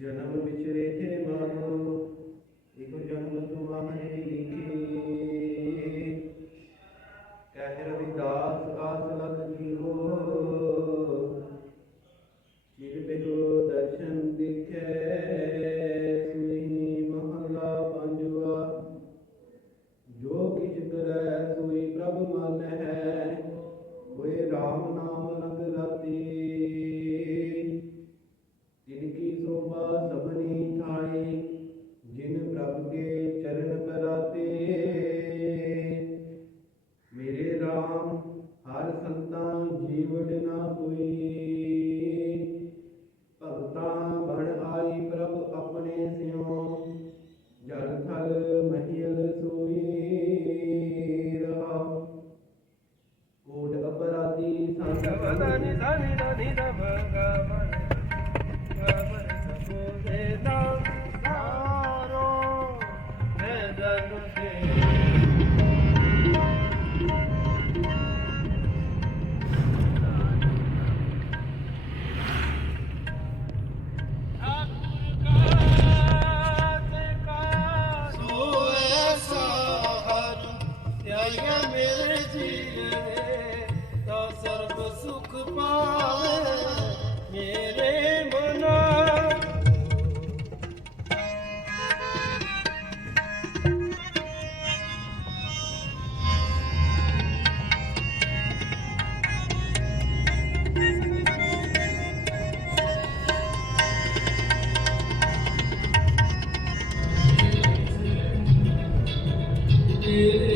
जन्म बिचरे थे मानो एक जन्म तुम्हारे लिखे। you.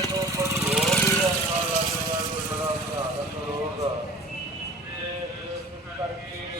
करके